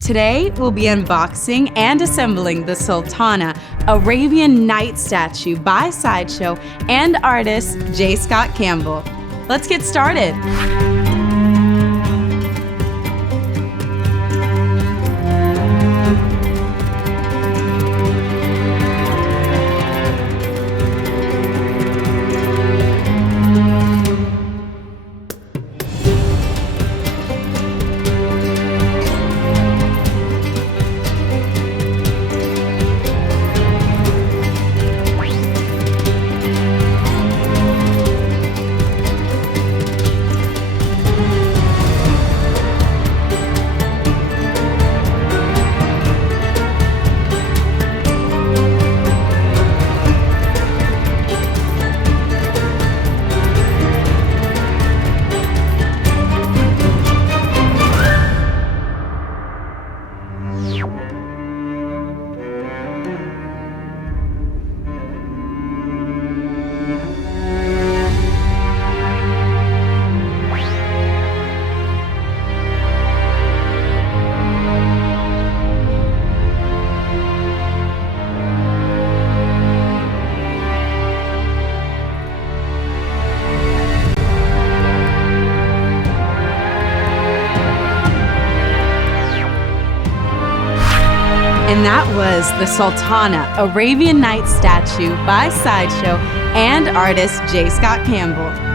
Today, we'll be unboxing and assembling the Sultana Arabian Nights Statue by Sideshow and artist J. Scott Campbell. Let's get started. And that was the Sultana Arabian Nights Statue by Sideshow and artist J. Scott Campbell.